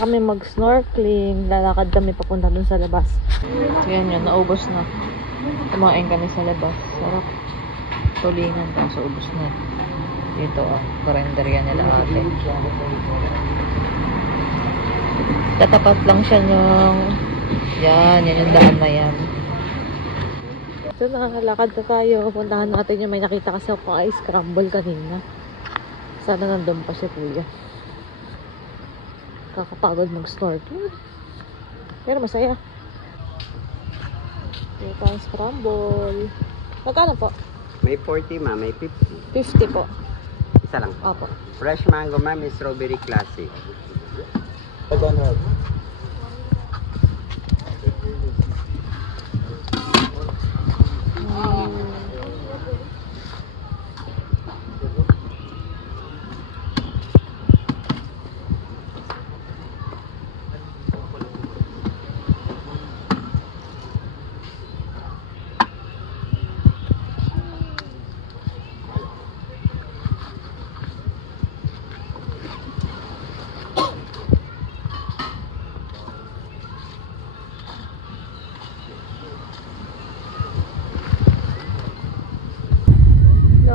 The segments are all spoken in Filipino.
para kami mag-snorkeling. Lalakad kami papunta dun sa labas. So yan yun, naubos na. Kumain kami sa labas. Sarap. Tulingan tapos ubos na. Dito karinderya nila ate. Tatapat lang siya ng yan yung daan na yan. So nakalakad na tayo. Puntahan natin yung may nakita kasi ako ice scramble kanina. Sana nandun pa si kuya. Kakapagod mag-snorkeling. Pero masaya. Ito ang scramble. Magkano po? May 40 ma, may 50. 50 po. Isa lang. Opo. Fresh mango ma, may strawberry classic.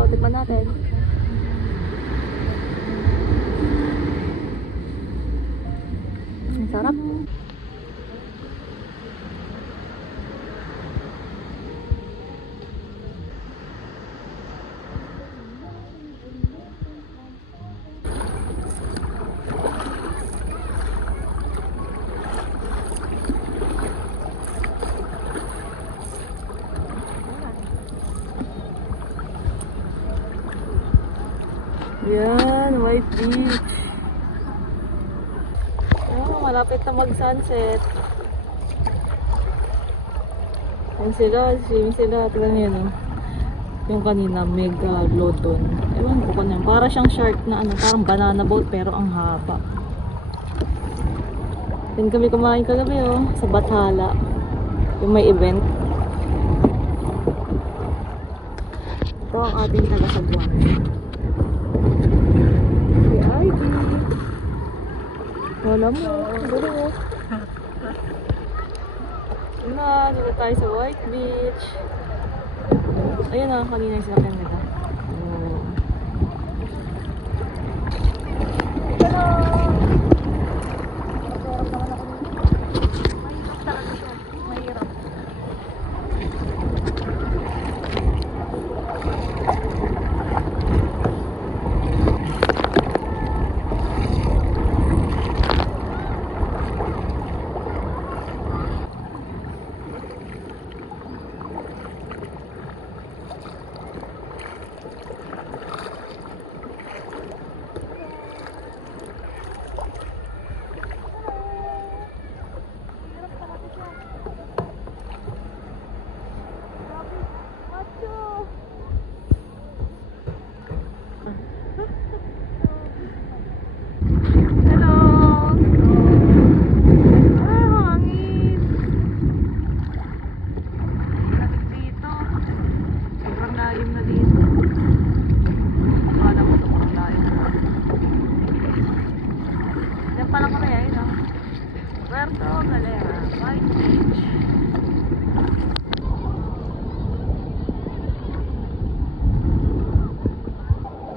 Tikman natin. Ang sarap. Yan, White Beach. Oh, malapit na mag-sunset. Yan sila, swim sila. Tignan yan, oh. Yung kanina, megalodon. Ewan ko kanyan. Para siyang shark na ano, parang banana boat pero ang haba. Yan kami kumain kagabi, oh, sa Bathala. Yung may event. Ito ang ating taga-Sabuan. Wala mo, gulo mo. Dito tayo sa White Beach. Ayun na, kanina yung sinakyan nila.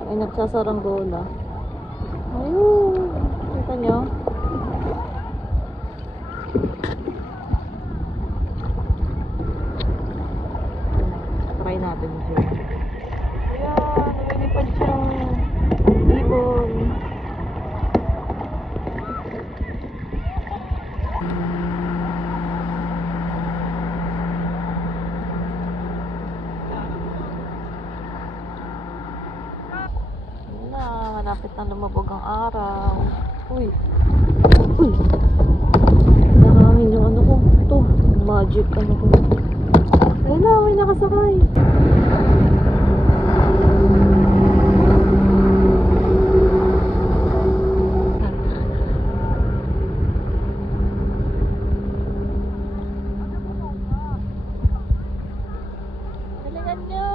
Ay, nagsasaranggola. Ayun. Kita nyo? Try natin siya. Ayan, nalilipad siyang ibon. Malapit na lumabog ang araw. Uy. Uy. Nakahangin yung ano ko. Ito. Magic ano ko. Ayun na, may nakasakay. Galingan nyo.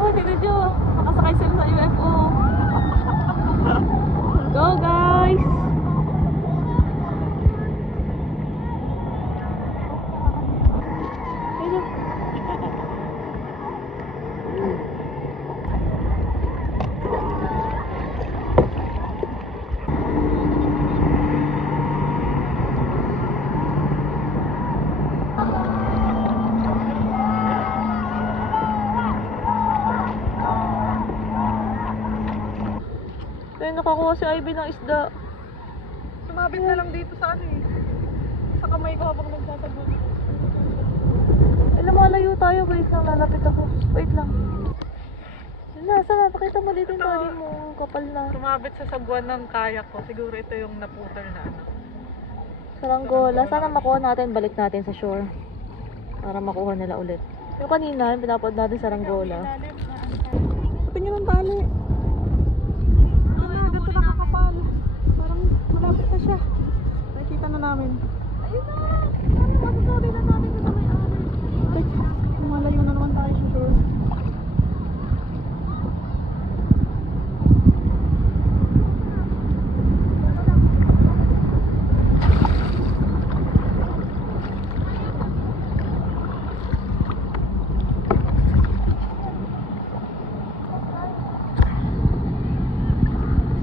Oh, tignan nyo. Nakasakay sila sa UFO. Go guys! Hello. Ayun, nakakuha si Ivy ng isda. Sumabit na lang dito sa ano eh. Sa kamay ko habang nagsasabog. Ay, lumalayo tayo. Wait lang, lalapit ako. Wait lang. Nasa na, pakita mo dito yung tali mo. Ang kapal na. Sumabit sa sabuan ng kayak ko. Siguro ito yung naputol na ano. Saranggola. Sana makuha natin, balik natin sa shore. Para makuha nila ulit. Yung kanina, yung pinapod natin sa Saranggola. Tingin ng tali. Ganito nakakapal. Parang malapit na siya. Nakikita na namin. Ayun na! Parang masasabi na natin na sa may-ari. Ay, malayo na naman tayo sa shore.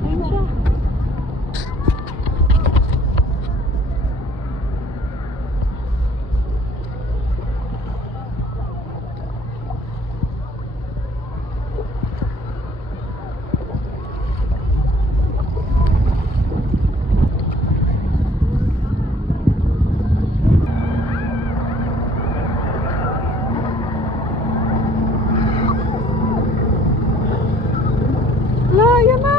Ayun siya. Laya na!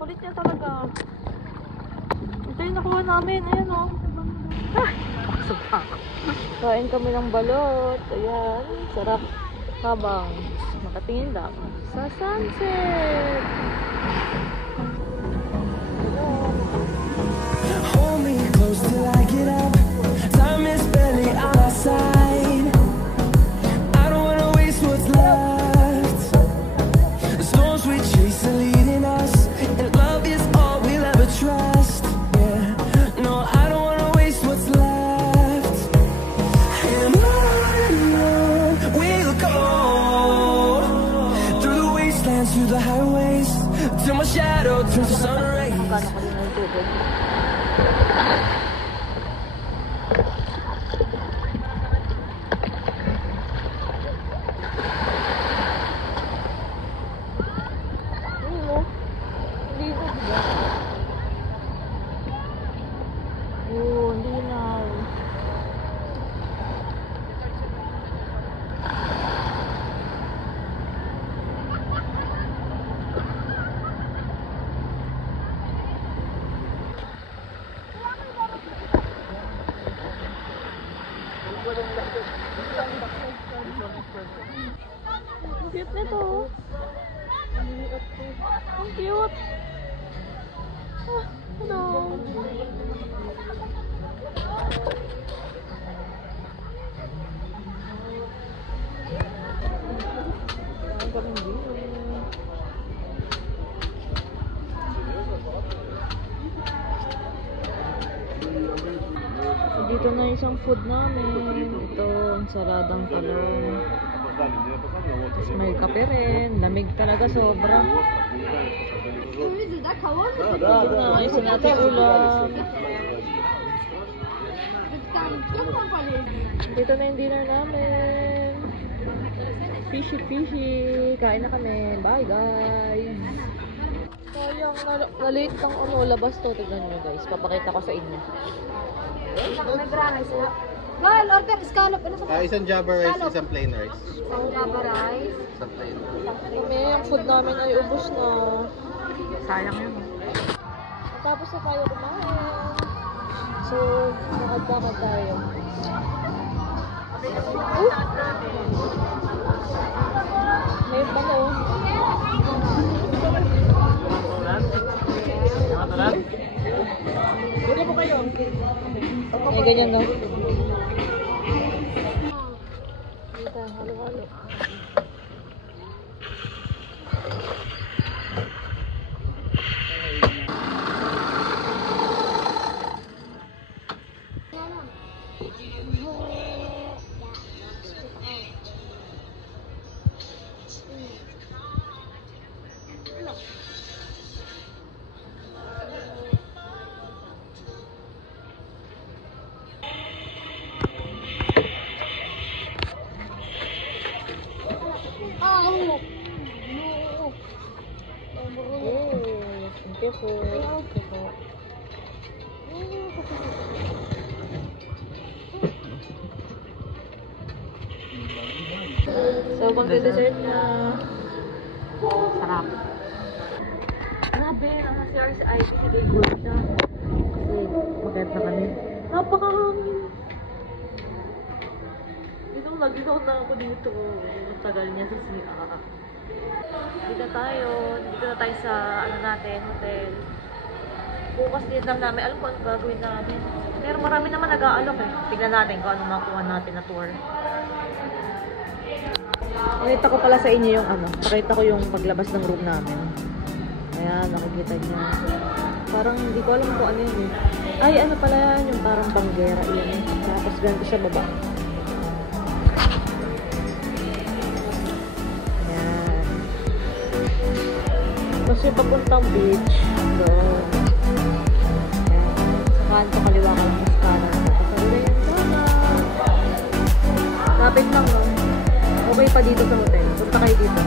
Kulit niya talaga. Ito yung nakuha namin. Ayan o. Kain kami ng balot. Ayan. Sarap. Habang nakatingin lang sa sunset. Hold me close till I get up. Time is barely on our side. I don't wanna waste what's left. The storms we chase are leading us, and love is all we'll ever trust. Yeah, no, I don't wanna waste what's left. And on we'll go, through the wastelands, through the highways, till my shadow turns to sun rays. Kano ka din ng tubig. Ayun o. Hindi ko bigat. Oo, hindi na. Ang cute nito. Ang cute. Ah, hello. Ang galing din. Dito na isang food namin. Ito, ang saladang talong. Tapos may kape rin. Lamig talaga sobra. Ito na, isa natin ulam. Dito na yung dinner namin. Fishy fishy. Kain na kami. Bye guys. Sayang, na-late ng labas to. Tignan nyo guys. Papakita ko sa inyo. Mahal, order scallop. Ano sa Isang Java rice, isang plain rice. Isang Java rice. Isang plain. Kami, ang food namin ay ubos na. Sayang yun. Tapos na tayo kumain. So, lakad-lakad tayo. May bango. May ganyan no? Dito, halo-halo. Thank you po. So, magde-dessert na. Sarap. Grabe, naka-CR si Ivy, nag-gold siya. Kasi magkayat na kami. Napakahangin. Nag-ikaw na ako dito. Ang tagal niya sa CR. Dito na tayo sa ano natin, hotel. Bukas din lang namin, alam ko ano gagawin namin. Pero marami naman nag-aalok eh. Tignan natin kung ano makuha natin na tour. Nakita ko pala sa inyo yung ano, nakita ko yung paglabas ng room namin. Ayan, nakikita niya. Parang hindi ko alam kung ano yun eh. Ay, ano pala yan, yung parang banggera yun. Tapos ganito siya baba. Ayan. Tapos yung papuntang beach. So, ayan. Sa kanto kaliwa ka lang mas kanan. Tapos wala yung sana. Lapit lang no. Okay pa dito sa hotel. Punta kayo dito.